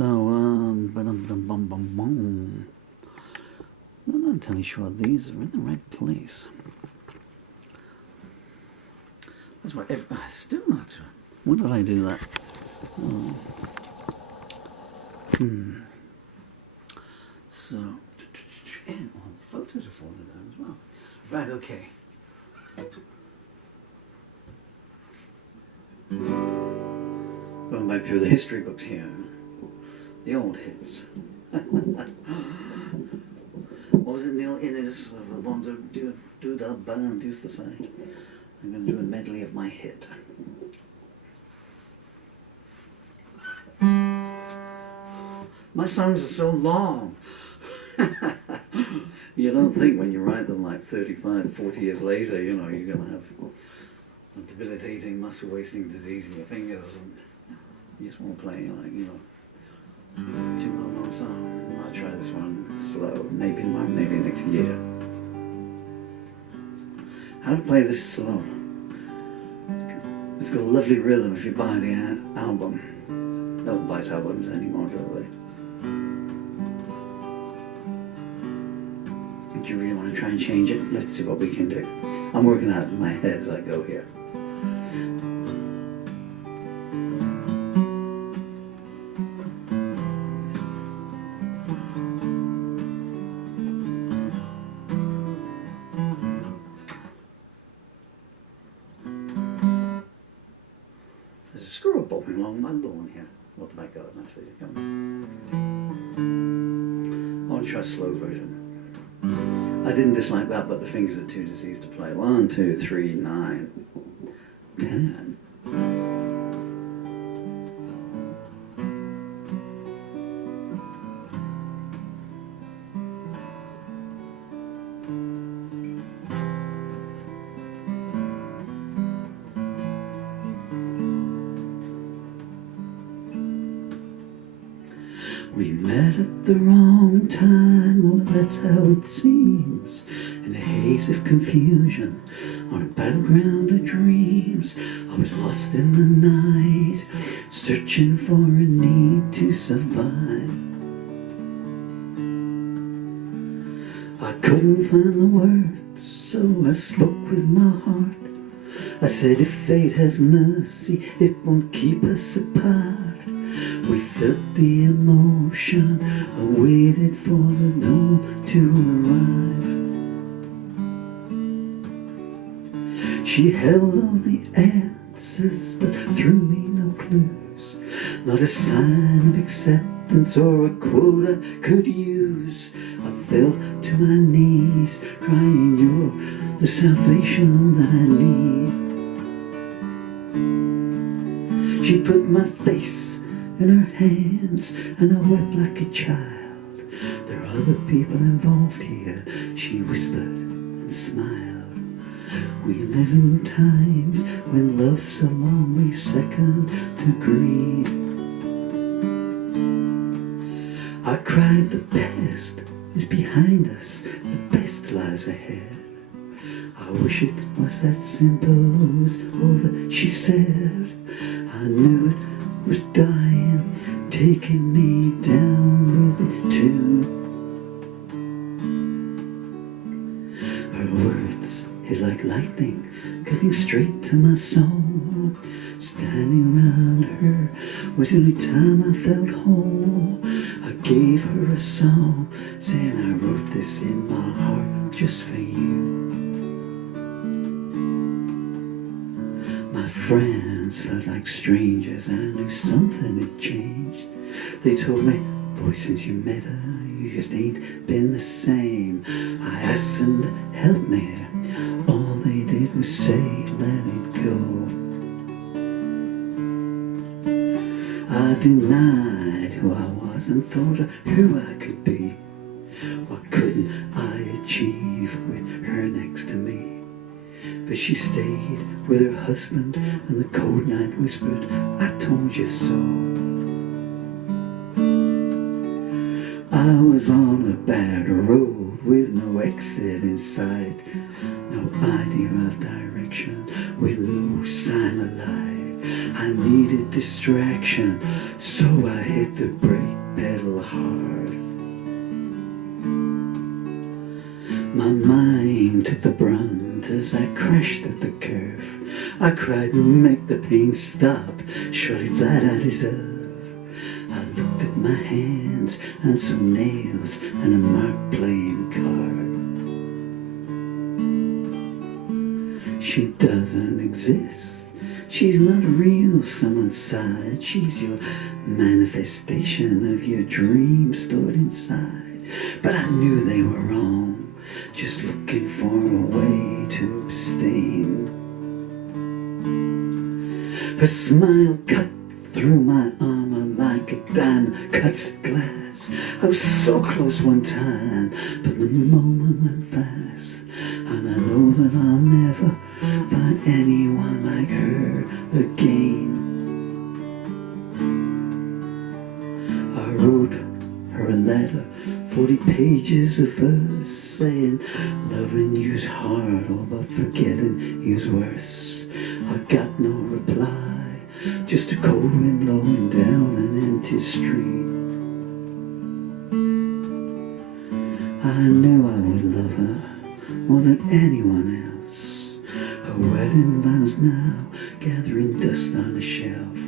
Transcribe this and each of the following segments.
So, ba-dum-bum-bum-bum. I'm not entirely sure these are in the right place. That's what, still not sure. When did I do that? Oh. So, and all the photos are falling down as well. Right, okay. Going back through the history books here. The old hits. What was it, Neil Innes, the ones that do the bun and do the side? I'm going to do a medley of my hit. My songs are so long. You don't think when you write them like 35, 40 years later, you know, you're going to have a debilitating muscle wasting disease in your fingers, and you just won't play, like, you know, too long song. I'll try this one slow, maybe next year. How to play this slow? It's got a lovely rhythm if you buy the album. No one buys albums anymore, do they? Do you really want to try and change it? Let's see what we can do. I'm working out in my head as I go here. There's a squirrel bobbing along my lawn here. What my garden actually to come. I want to try a slow version. I didn't dislike that, but the fingers are too diseased to play. 1, 2, 3, 9, 10. We met at the wrong time, oh that's how it seems, in a haze of confusion, on a battleground of dreams. I was lost in the night, searching for a need to survive. I couldn't find the words, so I spoke with my heart. I said if fate has mercy, it won't keep us apart. We felt the emotion, I waited for the dawn to arrive. She held all the answers, but threw me no clues. Not a sign of acceptance or a quote I could use. I fell to my knees, crying, you're the salvation that I need. She put my face in her hands, and I wept like a child. There are other people involved here, she whispered and smiled. We live in times when love's so long we second to greed. I cried, the past is behind us, the best lies ahead. I wish it was that simple as all that she said. I knew it was dying, taking me down with it too. Her words hit like lightning, cutting straight to my soul. Standing around her was the only time I felt whole. I gave her a song, saying I wrote this in my heart just for you. My friends felt like strangers, I knew something had changed. They told me, boy, since you met her, you just ain't been the same. I asked them to help me, all they did was say, let it go. I denied who I was and thought of who I could be. What couldn't I achieve with her next to me? But she stayed with her husband, and the cold night whispered, I told you so. I was on a bad road with no exit in sight, no idea of direction, with no sign of light. I needed distraction, so I hit the brake hard. My mind took the brunt as I crashed at the curve. I cried, make the pain stop, surely that I deserve. I looked at my hands and saw nails and a marked playing card. She doesn't exist. She's not real, someone's side. She's your manifestation of your dreams stored inside. But I knew they were wrong, just looking for a way to abstain. Her smile cut through my armor like a diamond cuts glass. I was so close one time, but the moment went fast. And I know that I'll never find anyone like her again. I wrote her a letter, 40 pages of verse, saying loving you's hard, oh, but forgetting you's worse. I got no reply, just a cold wind blowing down an empty street. I knew I would love her more than anyone else. Her wedding vows now gathering dust on a shelf.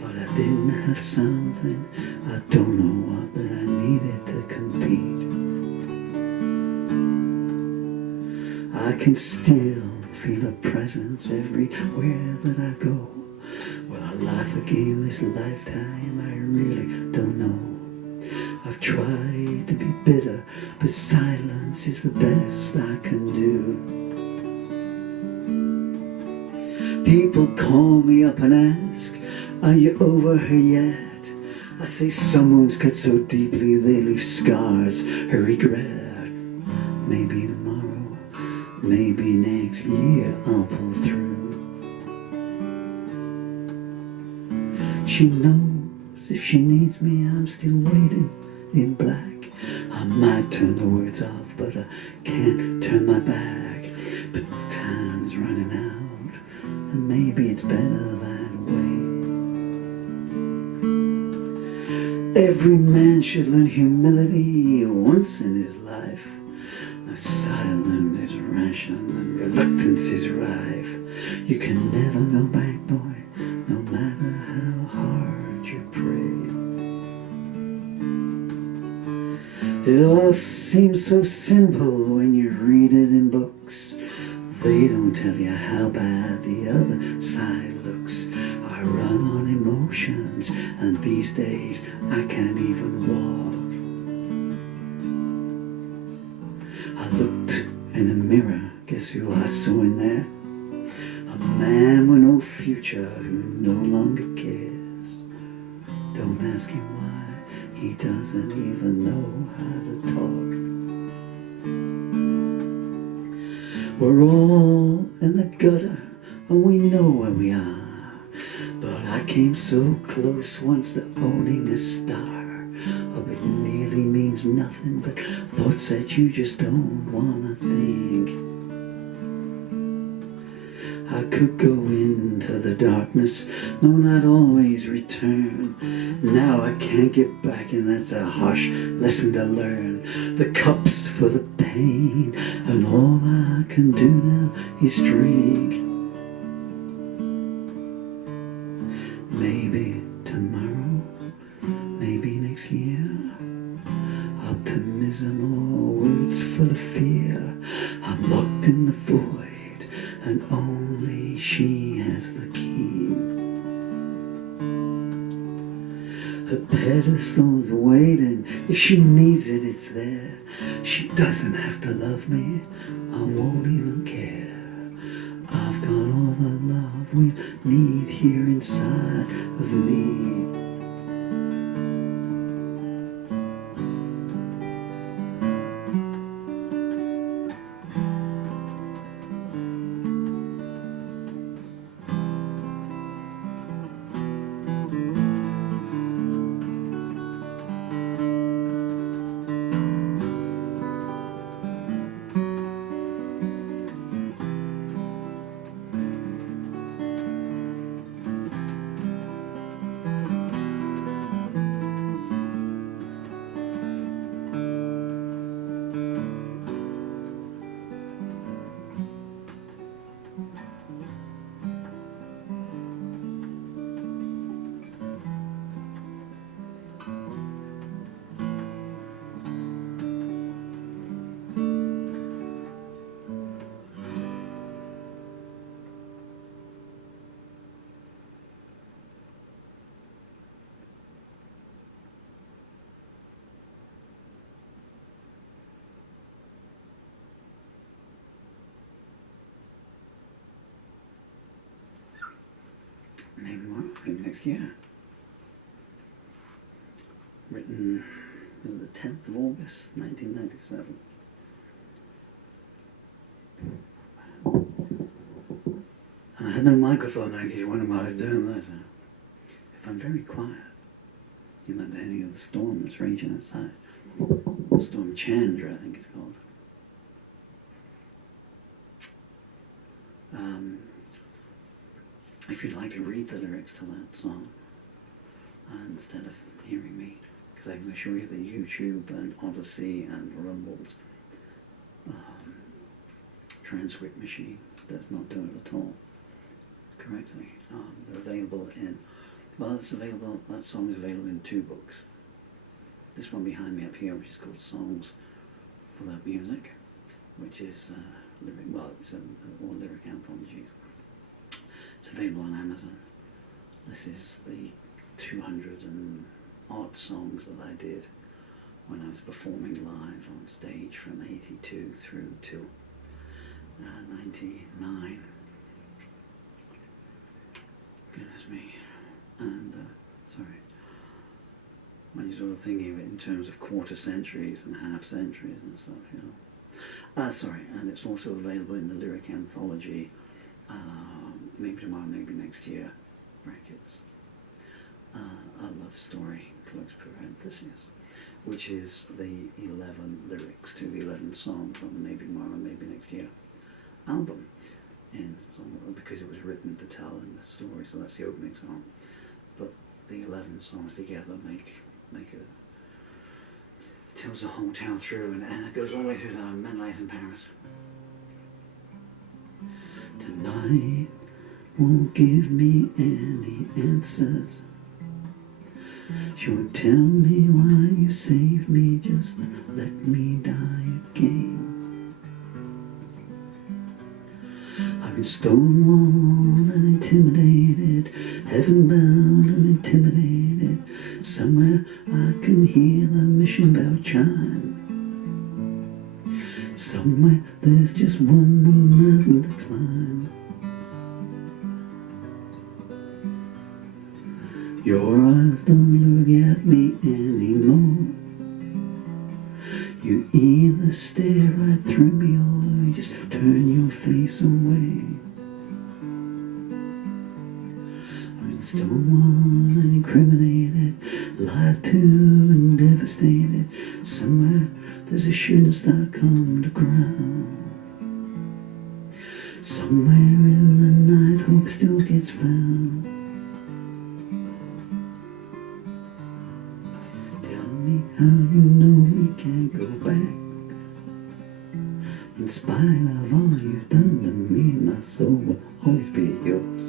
But I didn't have something, I don't know what, that I needed to compete. I can still feel her presence everywhere that I go. Will I laugh again this lifetime? I really don't know. I've tried to be bitter, but silence is the best I can do. People call me up and ask, are you over her yet? I say some wounds cut so deeply they leave scars, her regret. Maybe tomorrow, maybe next year I'll pull through. She knows if she needs me, I'm still waiting in black. I might turn the words off, but I can't turn my back. But the time's running out, and maybe it's better that way. Every man should learn humility once in his life. Now silence is ration and reluctance is rife. You can never go back, boy, no matter how hard you pray. It all seems so simple when you read it in books. They don't tell you how bad the other side looks. I run on emotions, and these days I can't even walk. I looked in a mirror, guess who I saw in there? A man with no future who no longer cares. Don't ask him why, he doesn't even know how to talk. We're all in the gutter, and we know where we are. But I came so close once to owning a star. Oh, it nearly means nothing but thoughts that you just don't wanna think. I could go into the darkness, knowing I'd always return. Now I can't get back, and that's a harsh lesson to learn. The cup's full of pain, and all I can do now is drink. Maybe tomorrow, maybe next year. Optimism or words full of fear. I'm locked in the void, and only she has the key. Her pedestal's waiting, if she needs it, it's there. She doesn't have to love me, I won't even care. I've got all the love we need here inside of me. maybe next year. Written, was it the 10th of August, 1997. And I had no microphone there because you wonder why I was doing this. If I'm very quiet, you might be hearing of the storm that's raging outside. Storm Chandra, I think it's called. If you'd like to read the lyrics to that song instead of hearing me, because I can assure you that YouTube and Odyssey and Rumble's transcript machine does not do it at all correctly. They're available in, well, it's available, that song is available in 2 books. This one behind me up here, which is called Songs Without Music, which is lyric, well, it's all lyric anthologies. It's available on Amazon. This is the 200 and odd songs that I did when I was performing live on stage from 82 through to 99. Goodness me. And, sorry. When you sort of thinking of it in terms of quarter centuries and half centuries and stuff, you know. Sorry, and it's also available in the lyric anthology, maybe tomorrow, maybe next year, brackets. A love story, close parentheses, which is the 11 lyrics to the 11 songs on the Maybe Tomorrow, Maybe Next Year album, because it was written to tell in the story, so that's the opening song. But the 11 songs together make it tells the whole tale through, and it goes all the way through to Menelaus Paris. Tonight won't give me any answers. She won't tell me why you saved me, just let me die again. I've been stonewalled and intimidated, heaven-bound and intimidated. Somewhere I can hear the mission bell chime. Somewhere there's just one more mountain to climb. Your eyes don't look at me anymore. You either stare right through me or you just turn your face away. I've been stonewalled and incriminated, lied to and devastated. Somewhere there's a shooting star come to ground. Somewhere in the night hope still gets found. How you know we can't go back? In spite of all you've done to me, my soul will always be yours.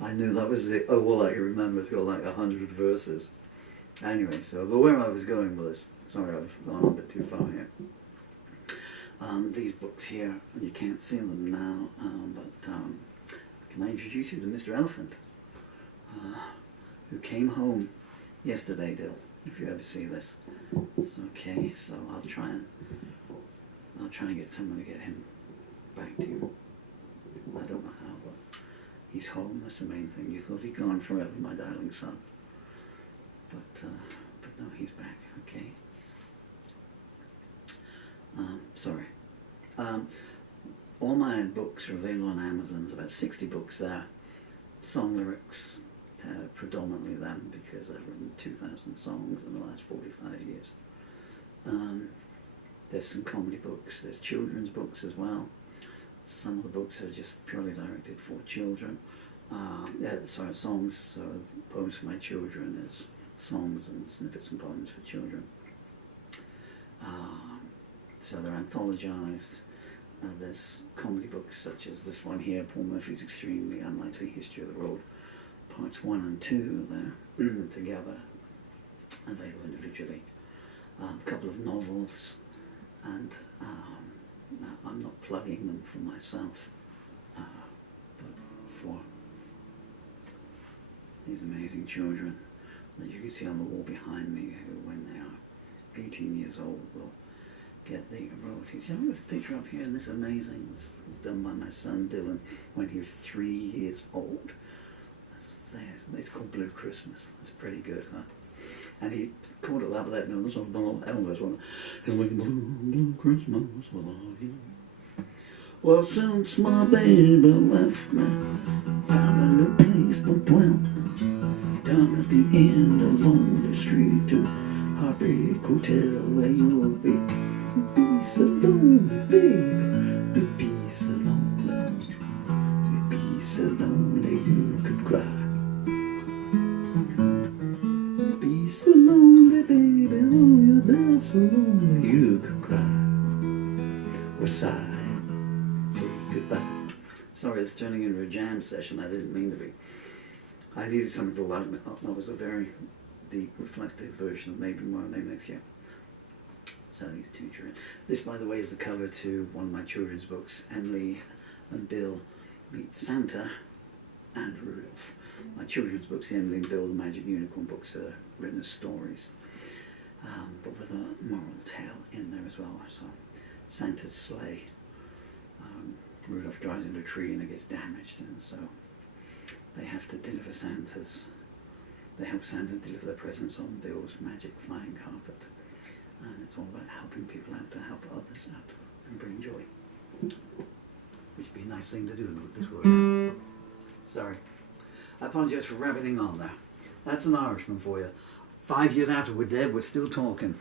I knew that was the, oh well, I can remember it's got like 100 verses. Anyway, so, but where I was going with this, sorry I've gone a bit too far here. These books here, you can't see them now, but can I introduce you to Mr. Elephant? Who came home yesterday, Dill, if you ever see this. It's okay, so I'll try and get someone to get him back to you. I don't know how, but he's home, that's the main thing. You thought he'd gone forever, my darling son. But no, he's back, okay. Sorry. All my books are available on Amazon. There's about 60 books there. Song lyrics, predominantly them, because I've written 2,000 songs in the last 45 years. There's some comedy books, there's children's books as well. Some of the books are just purely directed for children. Songs, so Poems for My Children is songs and snippets and poems for children. So they're anthologized. There's comedy books such as this one here, Paul Murphy's Extremely Unlikely History of the World. Parts 1 and 2 there, together, available individually. A couple of novels, and I'm not plugging them for myself, but for these amazing children that you can see on the wall behind me, who when they are 18 years old will get the royalties. You know, this picture up here, this amazing, this was done by my son Dylan when he was 3 years old. It's called Blue Christmas. It's pretty good, huh? And he called it that without knowing this one, Elvis one. He's like, Blue Christmas with all of you. Well, since my baby left me, found a new place to dwell. Down at the end along the street to Heartbreak Hotel, where you'll be. You'll be so lonely, baby. You'll be so lonely. You'll be so lonely you could cry. You'll be so lonely, baby. Oh, you're there so lonely you could cry. Or sigh. Goodbye. Sorry, it's turning into a jam session. I didn't mean to be. I needed something to lighten it up. That was a very deep, reflective version of Maybe More Maybe Next Year. So these two children. This, by the way, is the cover to one of my children's books. Emily and Bill meet Santa and Rudolph. My children's books, the Emily and Bill, the Magic Unicorn books, are written as stories, but with a moral tale in there as well. So Santa's sleigh. Rudolph drives into a tree and it gets damaged, and so they have to deliver they help Santa deliver their presents on Bill's magic flying carpet. And it's all about helping people out to help others out and bring joy. Which would be a nice thing to do in this world. Sorry. I apologise for rabbiting on there. That's an Irishman for you. 5 years after we're dead, we're still talking.